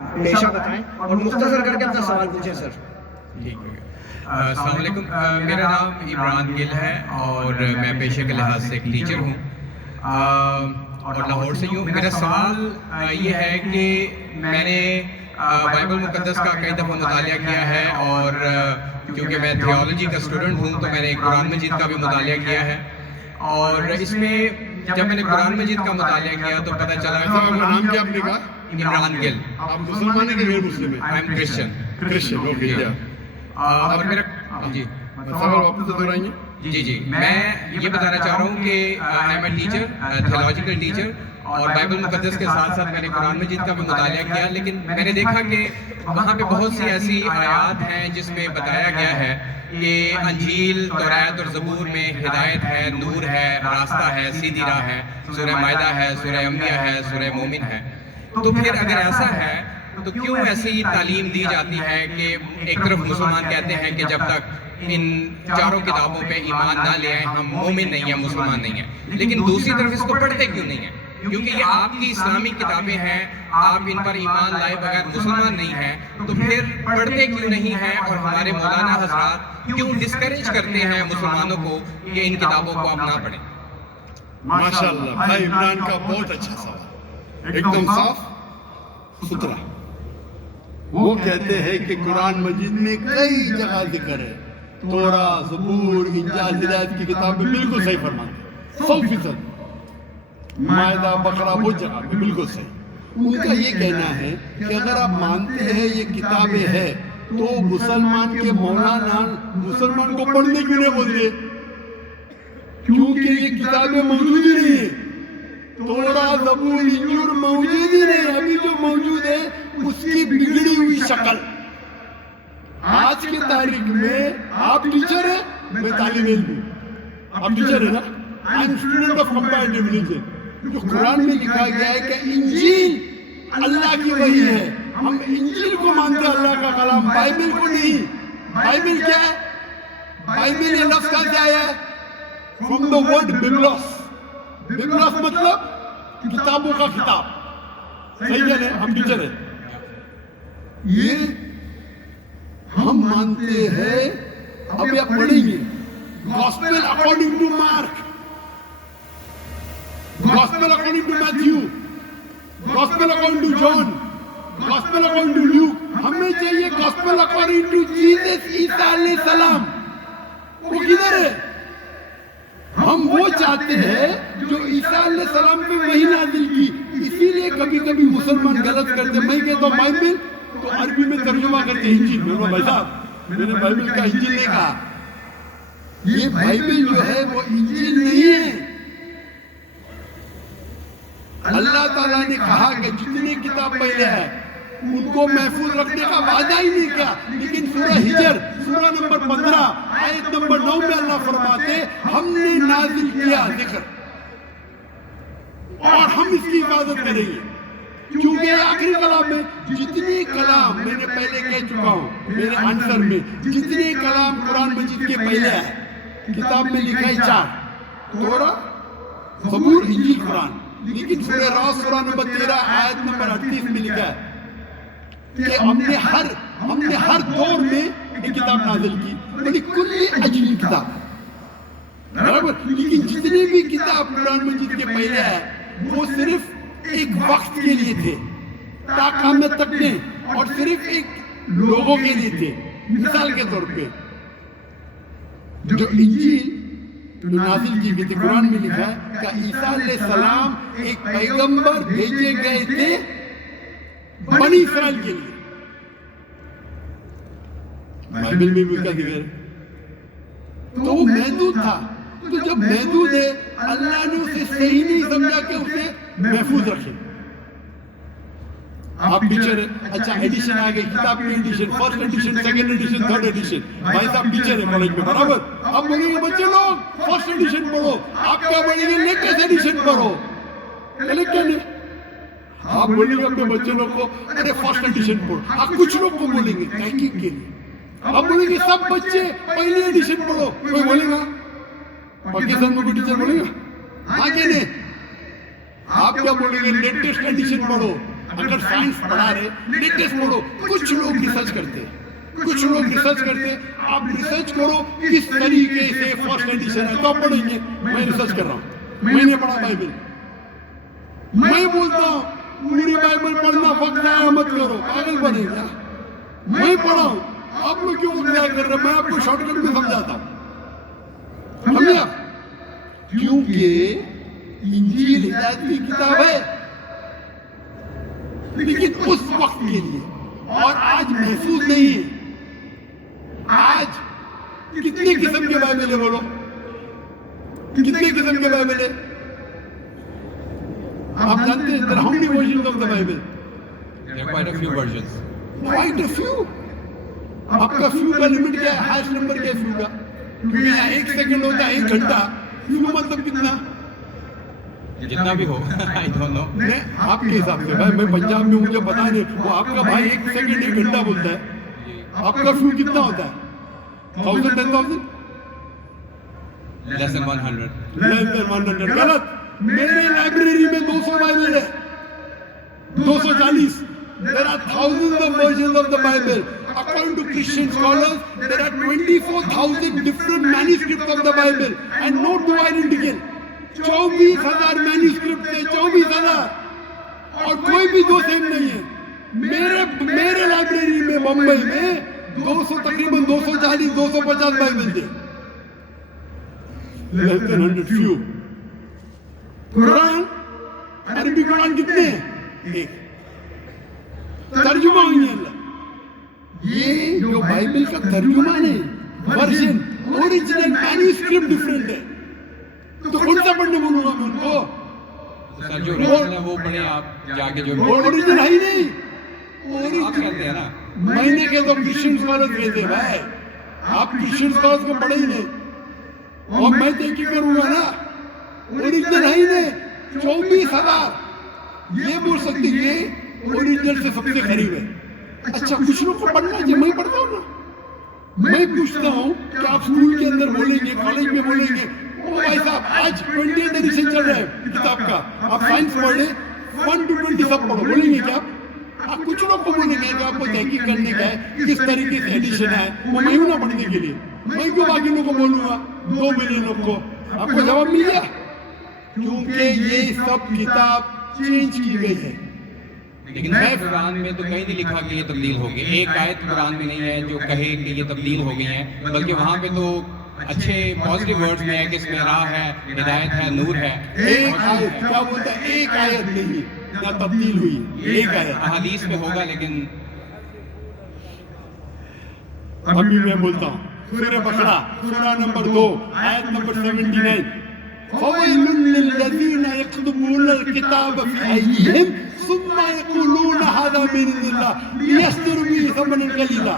पेशा बताएं और मुख्तसर करके अपना सवाल पूछें सर। ठीक है। अस्सलाम वालेकुम। मेरा नाम इमरान गिल है और मैं पेशे के लिहाज से एक टीचर हूँ और लाहौर से ही हूँ। मेरा सवाल ये है कि मैंने बाइबल मुक़द्दस का कई दफ़ा मुतालिया किया है और क्योंकि मैं थियोलॉजी का स्टूडेंट हूँ तो मैंने कुरान मजीद का भी मुतालिया किया है और इसमें जब मैंने कुरान मजीद का मुतालिया किया तो पता चला कि आपका नाम क्या आपने कहा? इमरान गिल। आप मुसलमान हैं कि गैर मुस्लिम हैं? I am Christian. Christian, okay. क्या और मेरा जी सवाल वापस से दोहराएंगे? जी मैं ये बताना चाह रहा हूँ कि I am a teacher, theological teacher, और बाइबल मुक़द्दस के साथ साथ मैंने कुरान मजीद का भी मुतालिया किया, लेकिन मैंने देखा कि वहाँ पे बहुत सी ऐसी आयात हैं जिसमें बताया गया है कि अंजील, तौरात और ज़बूर में हिदायत है, नूर है, रास्ता है, सीधी राह है, सूरह माइदा है, सूरह अंबिया है, सूरह मोमिन है। तो फिर अगर ऐसा है तो क्यों ऐसी तालीम दी जाती है कि एक तरफ मुसलमान कहते हैं कि जब तक इन चारों किताबों पे ईमान ना ले आए हम मोमिन नहीं हैं, मुसलमान नहीं हैं, लेकिन दूसरी तरफ इसको पढ़ते क्यों नहीं हैं? क्योंकि ये आपकी इस्लामी किताबें हैं, आप इन पर ईमान लाए बगैर मुसलमान नहीं हैं, तो फिर पढ़ते क्यों नहीं हैं? और हमारे मौलाना हजरात क्यों डिस्करेज करते हैं मुसलमानों को कि इन किताबों को आप ना पढ़ें? माशाअल्लाह, भाई इमरान का बहुत अच्छा सवाल, एकदम साफ सुथरा। वो कहते हैं कि कुरान मजीद में कई जगह जिक्र है, तोरा, ज़बूर, इंजील, हिदायत की किताब में बिल्कुल सही फरमाते, 100%। मायदा, बकरा, वो जगह पे बिल्कुल सही। उनका ये कहना है कि अगर आप मानते हैं ये किताबें हैं तो मुसलमान के मौलाना मुसलमान को पढ़ने क्यों नहीं बोलते? क्योंकि ये किताबें मौजूद ही नहीं है। तोरा, ज़बूर, इंजील मौजूद ही नहीं। अभी जो मौजूद है उसकी बिगड़ी हुई शक्ल। आज की तारीख में आप टीचर है, मैं तालिब इल्म हूं। आप टीचर है ना? I am student of comparative religion. जो कुरान में लिखा गया है कि इंजील अल्लाह की वही है, हम इंजील को मानते हैं, अल्लाह का कलाम, बाइबल को नहीं। बाइबल क्या है? बाइबल ये लफ्ज कहां से आया है? From the word Byblos. Byblos मतलब किताबों का किताब। सही कह रहे हैं? हम टीचर हैं। ये हम मानते हैं। अभी आप पढ़ेंगे gospel according to Mark, gospel according to Matthew, gospel according to John, gospel according to Luke. हमें चाहिए गॉस्पेल अकॉर्डिंग टू जीसस ईसा अलैहि सलाम। वो किधर है? हम वो चाहते हैं जो ईसा अलैहि सलाम पे वही नाजिल की। इसीलिए कभी कभी मुसलमान गलत करते। मैं कहता हूँ बाइबल तो अरबी में तर्जुमा करते इंजील। भाई साहब, मैंने बाइबल का इंजील नहीं कहा। ये बाइबल जो है वो इंजील नहीं है। अल्लाह ताला ने कहा कि जितनी किताब पहले है उनको महफूज रखने का वादा ही नहीं किया, लेकिन सूरह हिजर सूरह नंबर 15 आयत नंबर 9 में अल्लाह फरमाते हमने नाजिल किया जिक्र और हम इसकी इबादत करेंगे। क्योंकि आखिरी कलाम में जितने कलाम मैंने पहले कह चुका हूं मेरे आंसर में, जितने कलाम कुरान मजीद के पहले है किताब में लिखा है 4, तौरा, ज़बूर, इंजील, कुरान। लेकिन सूरह रास सूरह नंबर 13 आयत नंबर 38 में लिखा है कि हमने हर दौर में एक किताब नाज़िल की, बड़ी कुल्ली अजली किताब, बराबर। लेकिन जितनी भी किताब कुरान मजीद के पहले है वो सिर्फ एक वक्त के लिए थे, ता क़यामत तक नहीं, और सिर्फ एक लोगों के लिए थे। मिसाल के तौर पे जो इंजील जो नाज़िल की गई थी, कुरान में लिखा है कि ईसा अलैहि सलाम एक पैगंबर भेजे गए थे बनी इस्राइल के लिए। बाइबल में भी उसका जिक्र है। तो वो महदूद था। तो जब महदूद है अल्लाह ने उसे सही नहीं समझा कि उसे महफूज रखे। आप टीचर है, अच्छा एडिशन आ गई, किताब की edition, first edition, second edition, third edition. भाई साहब टीचर है कॉलेज में, बराबर। आप बोलेंगे बच्चे लोग फर्स्ट एडिशन पढ़ो, आप क्या बोलेंगे लेटेस्ट एडिशन पढ़ो। क्या नहीं, आप बोलेंगे अपने बच्चे लोग को अरे फर्स्ट एडिशन पढ़ो। आप कुछ लोग को बोलेंगे तहकीक के लिए, आप बोलेंगे सब बच्चे पहले एडिशन पढ़ो। कोई बोलेगा? पाकिस्तान में कोई टीचर बोलेगा? हाँ के नहीं? आप क्या बोलेंगे लेटेस्ट एडिशन पढ़ो। अगर साइंस पढ़ा रहे लेटेस्ट पढ़ो। कुछ लोग रिसर्च करते, आप रिसर्च करो किस तरीके से फर्स्ट एडिशन है तो आप पढ़ेंगे। मैं रिसर्च कर रहा हूँ, मैंने पढ़ा बाइबल, मैं बोलता हूँ पूरी बाइबल पढ़ना वक्त जाया मत करो, पागल बनेगा। मैं पढ़ा हूँ, आप लोग क्यों वक्त जाया कर रहे हैं? मैं आपको शॉर्टकट में समझाता हूँ, समझे आप? क्योंकि इंजील हिदायत की किताब है, लेकिन उस वक्त के लिए, और आज महसूस नहीं है। आज कितने किस्म के बाइबल है बोलो, कितने किस्म के बाइबल है? आप जानते हैं there are how many versions of the Bible? There are quite a few versions. Quite a few. आपका फ्यू का लिमिट क्या है? हाईएस्ट नंबर क्या है फ्यू का? क्योंकि यहाँ 1 सेकंड होता है 1 घंटा, फ्यू मतलब कितना? जितना भी हो, I don't know. मैं आपके हिसाब से, भाई मैं पंजाब में, मुझे पता नहीं, वो आपका भाई 1 सेकंड 1 घंटा बोलता है, आपका फ्यू कितना होता है? 1000 10,000? Less than 100. Less than 100. गलत। मेरे लाइब्रेरी में 200 बाइबल है, 240. There are thousands of versions of the Bible. According to Christian scholars, there are 24,000 different manuscripts of the Bible, and no two identical. 24,000 manuscript है, 24,000, और कोई भी दो सेम नहीं है। मेरे लाइब्रेरी में बम्बई में 200 तकरीबन 240 250 बाइबल थे। Less than 100 few. कुरान, अरबी कुरान कितने हैं? एक। तर्जुमा हुई है। ये जो बाइबल का तर्जुमा है, वर्जन, ओरिजिनल मैन्यूस्क्रिप्ट डिफरेंट है। तो कौन सा पढ़ने बोलूंगा मैं उनको? सर जो ओरिजिनल है वो पढ़े आप जाके, जो ओरिजिनल है ही नहीं। आप कहते हैं ना, मैंने कहा तो क्रिश्चियन स्कॉलर्स कहते हैं भाई, आप क्रिश्चियन स्कॉलर्स को पढ़े ही नहीं, और मैं देखी करूंगा ना, ओरिजिनल है ही नहीं। 24,000 ये बोल सकते ये ओरिजिनल से सबसे करीब है। अच्छा, कुछ लोग को पढ़ना चाहिए, मैं पढ़ता हूँ ना। मैं पूछता हूँ कि आप स्कूल के अंदर बोलेंगे, कॉलेज में बोलेंगे, ओ भाई साहब आज 20th एडिशन चल रहा है किताब का, आप साइंस पढ़ ले, 1 to 20 सब पढ़ो, बोलेंगे क्या आप? कुछ लोग को बोलेंगे कि आपको तहकीक करने का है किस तरीके से एडिशन है, वो मैं हूं ना पढ़ने के लिए, मैं क्यों बाकी लोगों को बोलूंगा? 2 मिलियन लोग को। आपको जवाब मिल गया? क्योंकि ये सब किताब चेंज की गई है। लेकिन कुरान में तो कहीं नहीं लिखा कि ये तब्दील हो गई। एक आयत कुरान में नहीं है जो कहे कि ये तब्दील हो गई है, बल्कि वहाँ पे तो अच्छे पॉजिटिव वर्ड्स में है कि इसमें राह है, हिदायत है, नूर है। एक आयत क्या बोलता है? एक आयत नहीं ना तब्दील हुई, एक आयत। अहादीस में होगा, लेकिन अभी मैं बोलता हूँ सूरह बकरा, सूरा नंबर 2 आयत नंबर 79। फवैलुल लिल्लज़ीना यक्तुबूना अल-किताब फी अयदीहिम सुम्मा यक़ूलूना हाज़ा मिन इंदिल्लाह लियश्तरू बिही समनन क़लीला।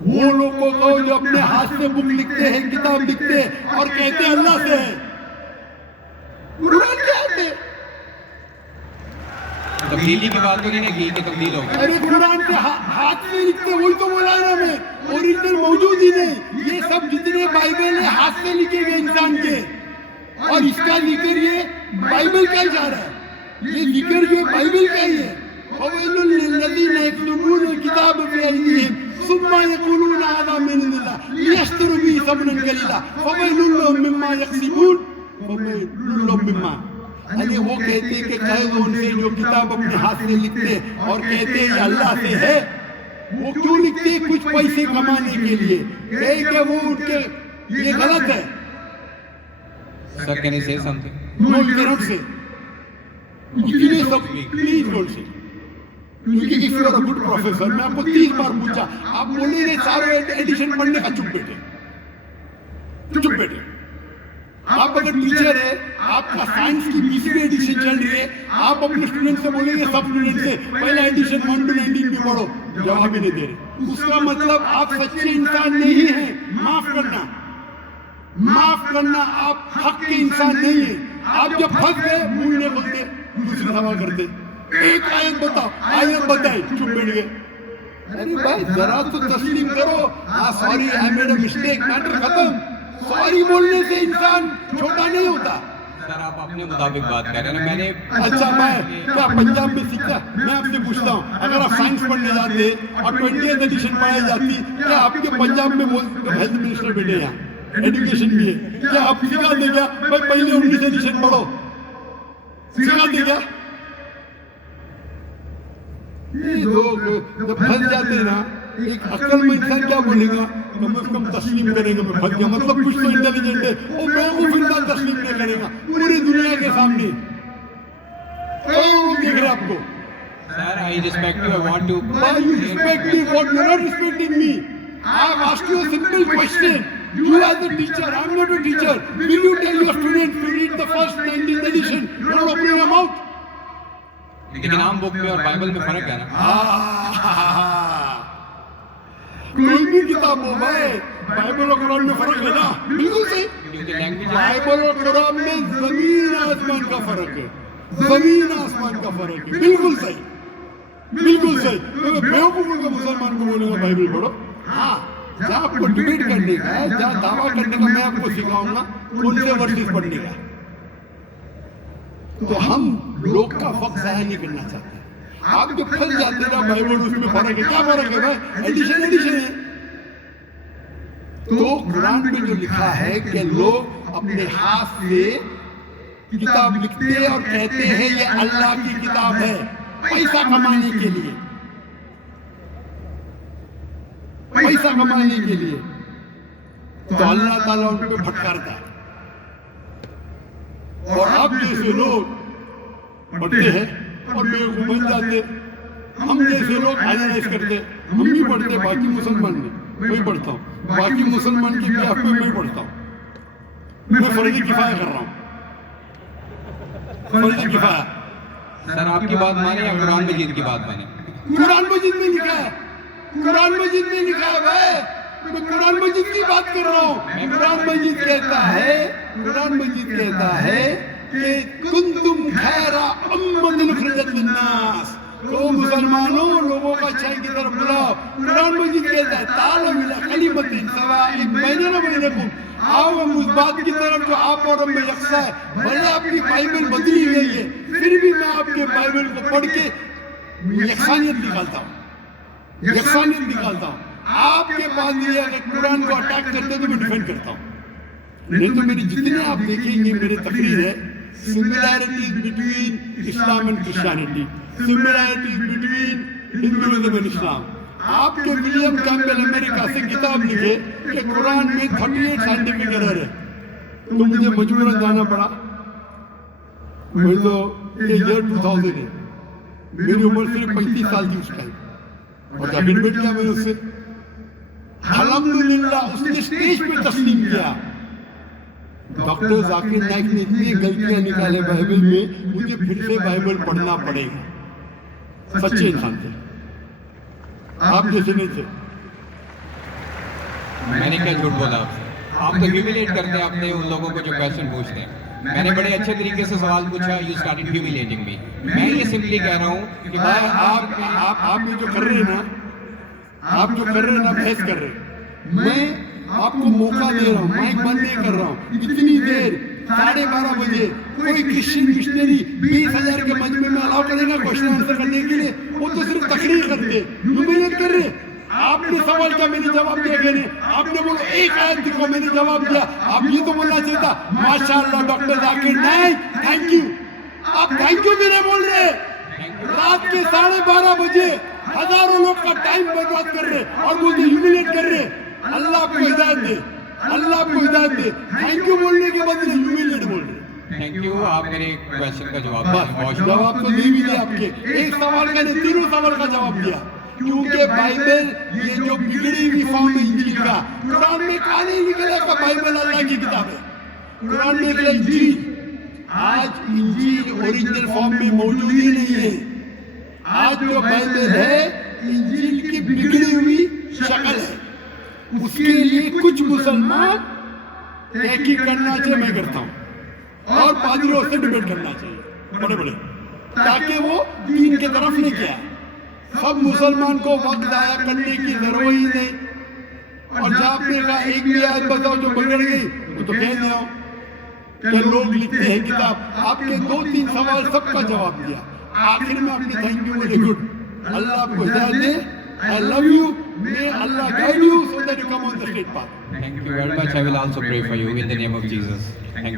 वो लोग को कहो जो अपने हाथ से बुक लिखते हैं, किताब लिखते हैं और कहते हैं अल्लाह से है। कुरान क्या है? तब्दीली की बात तो नहीं की कि तब्दील हो गई। अरे कुरान के हाथ से लिखते, वही तो बोला ना मैं, ओरिजिनल मौजूद ही नहीं। ये सब जितने बाइबल है हाथ से लिखे गए इंसान के, और इसका जिक्र ये बाइबल का ही जा रहा है, ये जिक्र जो बाइबल का ही है। फवैलुल लिल्लज़ीना यक्तुबूना अल-किताब फी अयदीहिम सुम्मा यक़ूलूना हाज़ा मिन इंदिल्लाह लियश्तरू बिही समनन क़लीला फवैलुल लहुम मिम्मा यक्सिबून फवैलुल लहुम मिम्मा। अरे वो कहते हैं कि कह दो उनसे जो किताब अपने हाथ से लिखते और कहते हैं ये अल्लाह से है। वो क्यों लिखते हैं? कुछ पैसे कमाने के लिए। कहे वो उनके ये गलत है। Sir, can you say something? No, you cannot say. Please don't say. क्योंकि if you are a good professor, मैं आपको 30 बार पूछा, आप बोले रे सारे एडिशन पढ़ने का, चुप बैठे, चुप बैठे। आप अगर टीचर है, आपका साइंस की 20वीं एडिशन चल रही है, आप अपने स्टूडेंट से बोलेंगे, सब स्टूडेंट से पहला एडिशन 1 to 19 भी पढ़ो, जवाब ही नहीं दे रहे। उसका मतलब आप सच्चे इंसान नहीं हैं। माफ करना, माफ करना, आप हक के इंसान नहीं है। आप जब फंस गए मुंह नहीं खोलते, दूसरा सवाल करते, एक आयत बताओ, आयत बताई, चुप बैठ गए। अरे भाई जरा तो तस्लीम करो, हाँ sorry I made a mistake, matter खत्म। सॉरी बोलने से इंसान छोटा नहीं होता। सर आप अपने मुताबिक बात कर रहे हैं ना, मैंने अच्छा मैं क्या पंजाब में सीखा? मैं आपसे पूछता हूँ, अगर आप साइंस पढ़ने जाते और 20th एडिशन पढ़ाई जाती, क्या आपके पंजाब में हेल्थ मिनिस्टर बैठे यहाँ एजुकेशन भी है, क्या आप सिखा दे क्या भाई पहले 19 एडिशन पढ़ो? सिखा दे क्या? ये लोग जब फंस जाते हैं ना, एक अक्लमंद इंसान क्या बोलेगा, कम से कम तस्लीम करेगा मैं फंस गया, मतलब कुछ तो इंटेलिजेंट है, वो बेवकूफ इंसान तस्लीम नहीं करेगा पूरी दुनिया के सामने। कई लोग देख रहे हैं आपको। Sir, I respect you. I want to. Why you respect me? What you are not respecting me? I have asked you a simple question. You as a teacher, I am not a teacher. Will you tell your students to read the first 19th edition? You are not opening your mouth. लेकिन आम book में और Bible में फर्क है ना। कोई भी किताब हो भाई, बाइबल और कुरान में फर्क है ना? बिल्कुल सही। क्योंकि लैंग्वेज बाइबल और कुरान में जमीन आसमान का फर्क है, जमीन आसमान का फर्क है। बिल्कुल सही, बिल्कुल सही। तो बेवकूफों का मुसलमान को बोलेगा बाइबल पढ़ो? हाँ, जहाँ आपको डिबेट करने का है, जहाँ दावा करने का, मैं आपको सिखाऊंगा कौन से वर्सेस पढ़ने का। तो हम लोग का वक्त जाया नहीं करना चाहते। आप जो फंस जाते ना बाइबल, उसमें फर्क है। क्या फर्क है भाई? एडिशन एडिशन है। तो कुरान में जो लिखा है कि लोग अपने हाथ से किताब लिखते हैं और कहते हैं ये अल्लाह की किताब है पैसा कमाने के लिए, पैसा कमाने के लिए, तो अल्लाह ताला उन पे फटकारता है। और आप जैसे लोग पढ़ते हैं और बेवकूफ बन जाते, हम जैसे लोग एनालाइज करते, हम भी पढ़ते, बाकी मुसलमान नहीं, मैं पढ़ता हूँ, बाकी मुसलमान की बिहाफ पे मैं पढ़ता हूँ, मैं फर्जी किफाया कर रहा हूँ, फर्जी किफाया। सर आपकी बात माने या कुरान मजीद की बात माने? कुरान मजीद में लिखा है, कुरान मजीद में लिखा है भाई, मैं कुरान मजीद की बात कर रहा हूँ। कुरान मजीद कहता है, कुरान मजीद कहता है कि कुंतुम खैरा उम्मतिन उखरिजत लिन्नास, तो मुसलमानों लोगों का अच्छाई की तरफ बुलाओ। कुरान मजीद कहता है तालो इला कलिमतिन सवाइन बैनना बैनकुम, आओ हम उस बात की तरफ जो आप और हम में यकसा है। भले आपकी बाइबल बदली गई है, फिर भी मैं आपके बाइबल को पढ़ के यकसानियत निकालता हूँ, यकसानियत निकालता हूँ। आपके पास ये अगर कुरान को अटैक करते तो मैं डिफेंड करता हूँ, नहीं तो मेरी जितने आप देखेंगे मेरे तकरीर है similarities between Islam and Christianity, similarities between Hinduism and Islam. आपके विलियम कैम्पबेल अमेरिका से किताब लिखे कि कुरान में 38 साइंटिफिक एरर है, तो मुझे मजबूरन जाना पड़ा। मैं तो ये ईयर 2000 है, मेरी उम्र सिर्फ 35 साल थी उस टाइम, और जाके डिबेट किया मैंने उससे। अल्हम्दुलिल्लाह उसने स्टेज पे तस्लीम किया। डॉक्टर जाकिर नाइक ने इतनी गलतियां निकाले बाइबल में, मुझे फिर से बाइबल पढ़ना पड़ेगा। सच्चे इंसान थे, आप जैसे नहीं थे। मैंने क्या झूठ बोला आपसे? आप तो ह्यूमिलेट करते हैं अपने उन लोगों को जो क्वेश्चन पूछते हैं। मैंने बड़े अच्छे तरीके से सवाल पूछा, यू स्टार्टेड ह्यूमिलेटिंग मी। मैं ये सिंपली कह रहा हूँ कि भाई आप ये जो कर रहे हैं ना, आप जो कर रहे हैं ना, बहस कर रहे हैं, मैं आपको मौका दे रहा हूँ, माइक बंद नहीं कर रहा हूँ। इतनी देर 12:30 बजे कोई क्रिश्चियन मिशनरी 20,000 के मजमे में अलाउ करेगा क्वेश्चन आंसर करने के लिए? वो तो सिर्फ तकरीर करते, ह्यूमिलेट कर रहे। आपने सवाल किया, मैंने जवाब दिया, कहने आपने बोला एक आयत दिखो, मैंने जवाब दिया। आप ये तो बोलना चाहिए था माशाअल्लाह doctor Zakir Naik, thank you. आप थैंक यू भी नहीं बोल रहे। रात के 12:30 बजे हजारों लोग का टाइम बर्बाद कर रहे और मुझे ह्यूमिलेट कर रहे। अल्लाह आपको हिदायत दे, अल्लाह आपको हिदायत दे। थैंक यू बोलने के बदले ह्यूमिलेट बोल रहे। थैंक यू, आप मेरे क्वेश्चन का जवाब बस जवाब तो नहीं भी दिया आपके, एक सवाल का नहीं, तीनों सवाल का जवाब दिया। क्योंकि बाइबल ये जो बिगड़ी हुई फॉर्म है इंजील का, कुरान में कहा नहीं निकला का बाइबल अल्लाह की किताब है। कुरान में निकला इंजील। आज इंजील ओरिजिनल फॉर्म में मौजूद ही नहीं है। आज जो बाइबल है इंजील की बिगड़ी हुई शक्ल है। उसके लिए कुछ मुसलमान तहकीक करना चाहिए, मैं करता हूँ, और पादरियों से डिबेट करना चाहिए बड़े बड़े, ताकि वो दीन की तरफ नहीं किया। सब मुसलमान को वक्त जाया करने की जरूरत ही नहीं। और जब आपने कहा एक भी आयत बताओ जो बिगड़ गई, वो तो कह दिया کہ لوگ لکھتے ہیں کتاب. آپ کے 2-3 سوال سب کا جواب دیا. آخر میں اپنی تھینک یو ویری گڈ. اللہ آپ کو ہدایت دے. I love you. May Allah guide you so that you come on the straight path. Thank you very much. I will also pray for you in the name of Jesus. Thank you.